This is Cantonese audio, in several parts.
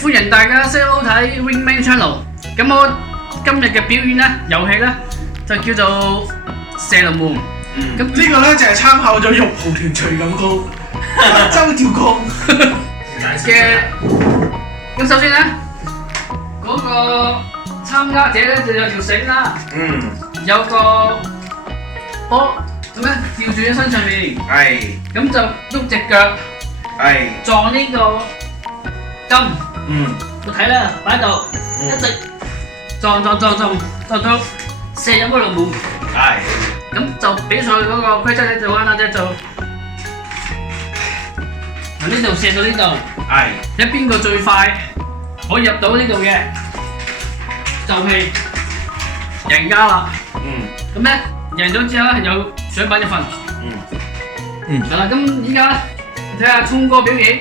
歡迎大家 say hello 睇 Wingman Channel。咁我今日嘅表演咧，遊戲咧就叫做射龍門。咁呢個咧就係參考咗玉蒲團徐錦高、周跳江嘅。咁首先咧，嗰個參加者咧就有條繩啦，有個波咁咧吊住喺身上面，咁就喐隻腳撞呢個金。我睇啦，擺喺度，一直撞到射入嗰龍門。咁就比賽嗰個規則咧就玩啦，即係就由呢度射到呢度，睇邊個最快可以入到呢度嘅，就係贏家啦。咁咧贏咗之後咧有獎品一份。係啦，咁依家睇下聰哥表演。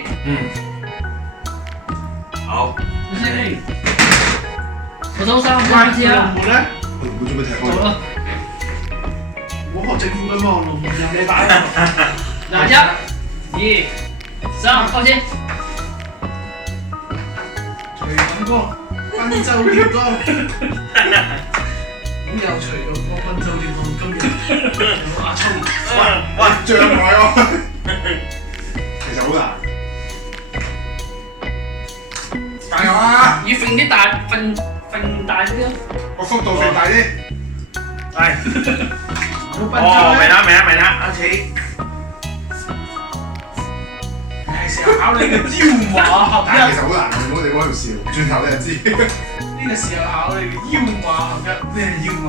好。我數三開始啦。龍門咧，我做咩踢開？好啦。唔好學政府咁喎，龍門任你打。嗱，1、2、3，開始。徐錦江，賓州跳江。咁又徐錦江，賓州跳江，今日有阿聰。喂，障礙喎，其實好難。加油啊！要揈啲大，揈大啲咯。個幅度揈大啲。明啦，開始。係時候考你嘅腰馬合一。但係其實好難，唔好你嗰度笑，轉頭你就知。呢個時候考你嘅腰馬合一，咩係腰馬？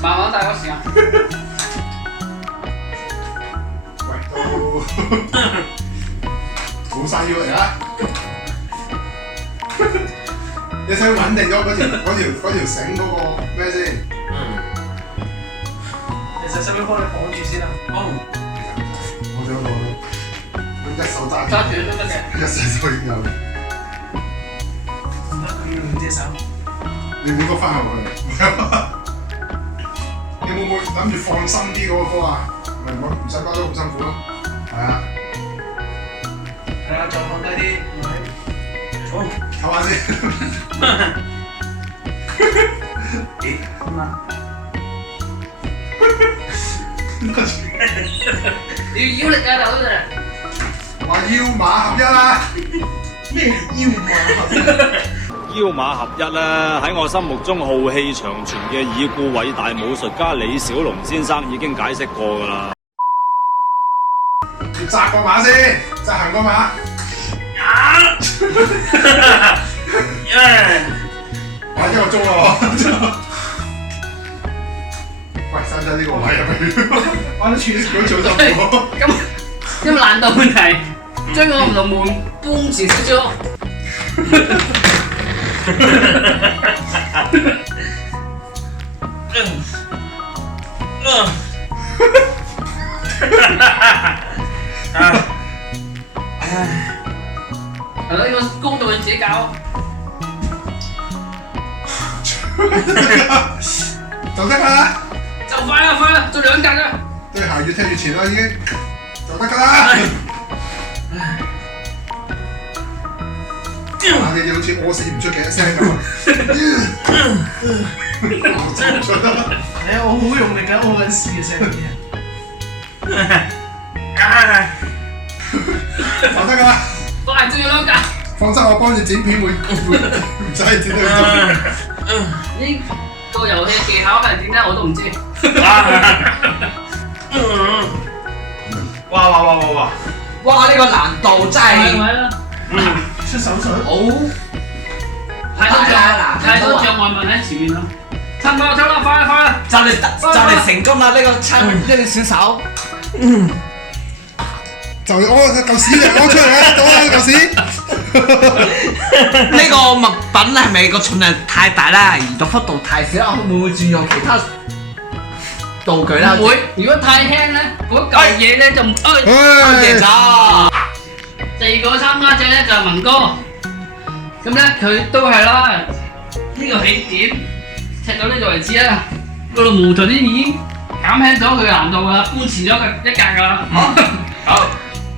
慢慢大個時間。喂，都好晒腰嚟啦！你想穩定咗嗰條繩嗰個咩先？其實使唔使幫你綁住先啊？我想攞，一手揸揸住都得嘅。一手已經有。唔得，佢要兩隻手。你唔好翻後去。你會唔會諗住放心啲嗰個波啊？唔使包得咁辛苦咯。係啊。係啊，再放低啲，好，唞下先。點啊？你要腰力啊，大佬仔！話腰馬合一啦。咩腰馬合一？腰馬合一啦！喺我心目中浩氣長存嘅已故偉大武術家李小龍先生已經解釋過㗎啦。要扎個馬先，扎行個馬。玩1個鐘喎。喂，生仔呢個位入去，玩得串如果做得唔好。咁因為難度問題，將個龍門搬前少少。係咯，呢個高度你自己搞。就得啦。就快啦，做2格啦。對鞋越踢越前啦，已經就得㗎啦。你哋好似屙屎唔出嘅一聲咁。屙唔出啦。係啊，我好用力㗎，屙緊屎嘅聲就得㗎啦。快，仲有2格。放心，我幫你剪片會唔使剪到咁多。呢個遊戲技巧係點咧？我都唔知。哇！呢個難度真係出手水。好太多障礙物喺前面啦。差唔多啦，快啦！就嚟成功啦！呢個選手。就屙嚿屎嚟屙出嚟啦，到啦嚿屎。呢個物品係咪個重量太大啦？移動幅度太少，會唔會轉用其他道具啦？唔會，如果太輕咧，嗰嚿嘢咧就唔贏咗。第2個參加者咧就係文哥，咁咧佢都係啦，呢個起點踢到呢度為止啦，個龍門頭先已經減輕咗佢嘅難度㗎啦，搬前咗1格㗎啦。好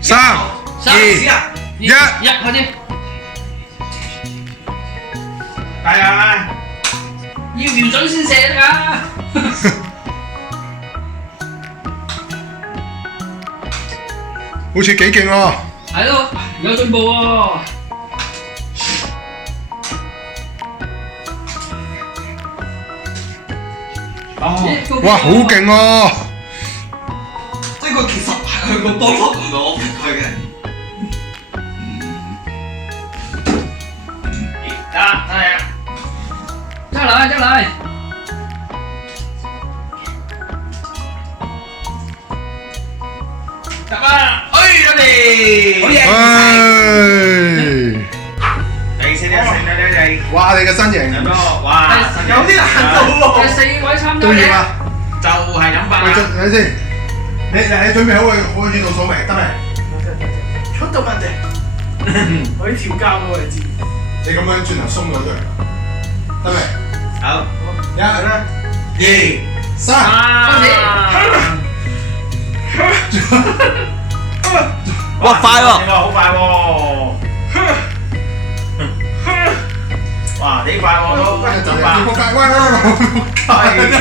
，3、2、一開始，加油啊！要瞄準先射得㗎。好似幾勁喎！係咯，有進步喎。哇，好勁喎！呢個其實係佢個波幅唔係我逼佢嘅。再來，再來。得啦！哎，我哋好嘢！你先啦，你。哇！你嘅身形兩個，哇！有啲難度喎。第四位參加者都要啊！就係咁辦喂，啦。睇先，你準備好開始倒數未？得未？出到問題，可以調教喎，你知。你咁樣轉頭鬆咗佢，得未？好，一啦， 2、三，哇快喎！好快喎！哇，你快喎都就係點辦？撲街，喂！哎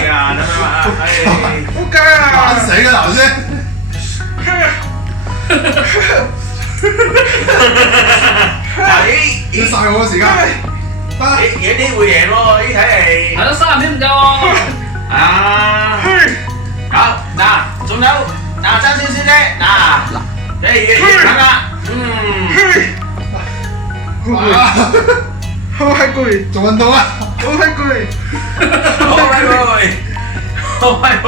呀，等等啊！哎，撲街啊！玩死啦頭先。嗱要晒我嘅時間。有啲會贏喎，呢睇嚟。係咯，30秒唔夠喎。啊！好嗱，仲有嗱爭少少啫嗱，你等啦，好閪攰，做運動啊！好閪攰。好威威，好威威，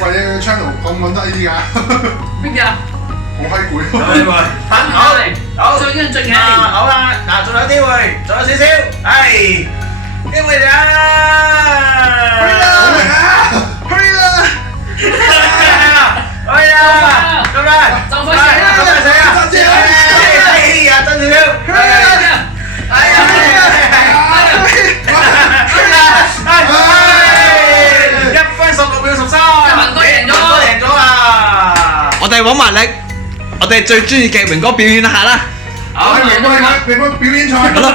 喂，你個 channel 咁揾得呢啲㗎？邊啲啊？好閪攰。好威威，好，最緊進氣。好啦，嗱，仲有機會，仲有少少，係機會啦！去啦！咁啦，就快死啦！咁就死啦！哎呀，真少少，1分16秒13，文哥贏咗贏咗啊！我哋揾埋你，我哋最專業嘅榮哥表演一下啦。好，榮哥表演賽。好咯，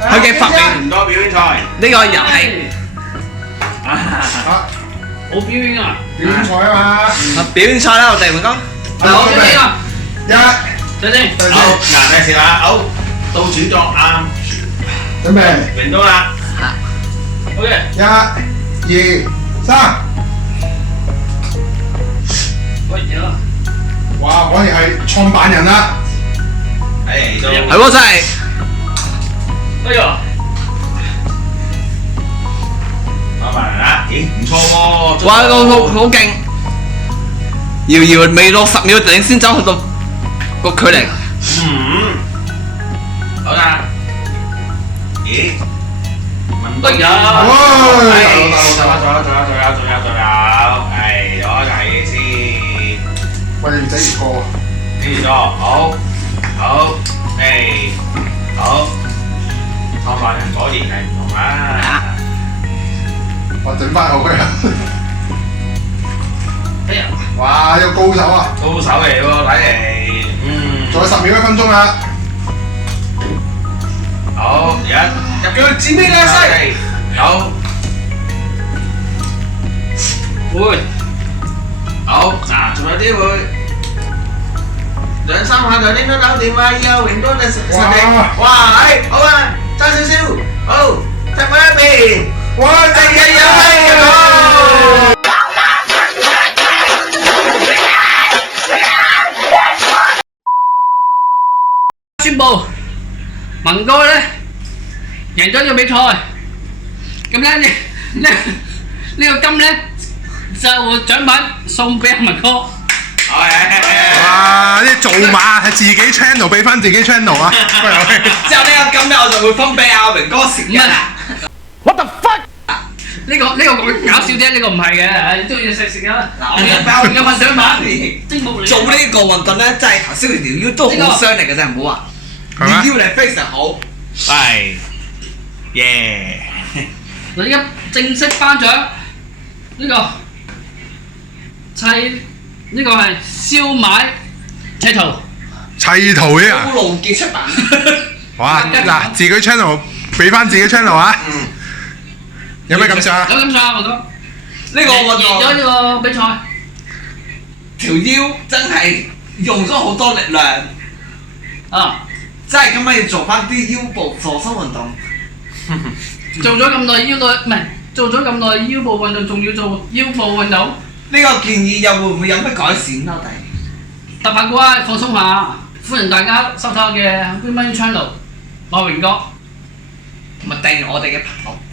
佢嘅發明唔多表演賽，呢個遊戲好表演啊！表演賽啊嘛。表演賽啦，我哋榮哥。好表演啊！一，等先。好，嗱，咩事啦？好，到主作啱，準備，榮到啦。好嘅。 1、2、3。喂呀！哇！我哋係創辦人啦。係到。係喎，真係。哎呀！創辦人啦，咦，唔錯喎。哇，好勁！遙遙未到10秒領先走去到個距離。好啦。咦？哎呀！仲有，係攞就係先。喂，你唔使越過。記住咗，好，好，創辦人果然係唔同啦。我整翻好佢啊！哎呀！哇！有高手啊！高手嚟喎，睇嚟，仲有10秒1分鐘啦。好，而家入叫佢指咩啦，西？有，會。好，嗱，仲有機會，2、3下就應該搞掂啊！以後榮哥嘅實力，哇，係好啊，爭少少，好，踢埋一邊，哇！宣布文哥咧贏咗呢個比賽，咁咧呢個金咧就獎品送俾阿文哥。好嘅。哇！啲做馬係自己 channel 俾翻自己 channel 啊！之後呢個金咧，我就會分俾阿榮哥食嘅。What the fuck？呢個搞笑啫，呢個唔係嘅，中意食啦。嗱，我有份獎品，精木嚟。做呢個運動咧，真係頭先條腰都好傷力嘅真係，唔好話。係咩？腰力非常好。係，耶！嗱，而家正式頒獎，呢個係燒賣砌圖，砌圖嘅啊！高路傑出版。哇！嗱，自己 channel 俾翻自己 channel 啊！有咩感想啊？有感想啊，我覺得。呢個我贏咗呢個比賽。條腰真係用咗好多力量，啊！真係今晚要做翻啲腰部塑身運動。做咗咁耐腰內，唔係做咗咁耐腰部運動，仲要做腰部運動。呢個建議又會唔會有咩改善啊？特下乖，放鬆下，歡迎大家收睇我嘅 Green Man Channel，我係榮哥。同埋訂閱我哋嘅頻道。